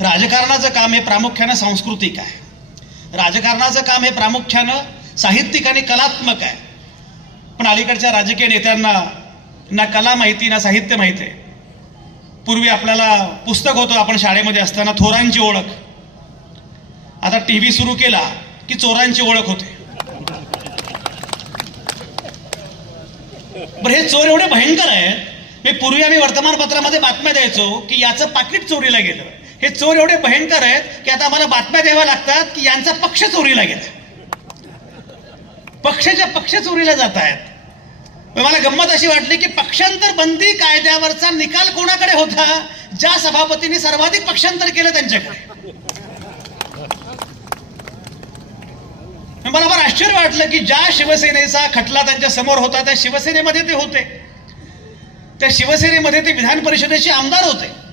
राजकारणाचं काम हे प्रामुख्यानं सांस्कृतिक आहे. राजकारणाचं काम हे प्रामुख्यानं साहित्यिक आणि कलात्मक आहे. पण अलीकडच्या राजकीय नेत्यांना ना कला माहिती ना साहित्य माहिती आहे. पूर्वी आपल्याला पुस्तक होतं आपण शाळेमध्ये असताना थोरांची ओळख. आता टीव्ही सुरू केला की चोरांची ओळख होते. बरं, हे चोर एवढे भयंकर आहेत. पूर्वी आम्ही वर्तमानपत्रामध्ये बातम्या द्यायचो की याचं पाकिट चोरीला गेलं. हे चोर एवढे भयंकर आहेत की आता आम्हाला बातम्या द्याव्या लागतात की यांचा पक्ष चोरीला गेला. पक्षाच्या पक्ष चोरीला जात आहेत. मला गंमत अशी वाटली की पक्षांतर बंदी कायद्यावरचा निकाल कोणाकडे होता? ज्या सभापतींनी सर्वाधिक पक्षांतर केलं त्यांच्याकडे. मला फार आश्चर्य वाटलं की ज्या शिवसेनेचा खटला त्यांच्या समोर होता त्या शिवसेनेमध्ये ते होते. त्या शिवसेनेमध्ये ते विधान परिषदेचे आमदार होते.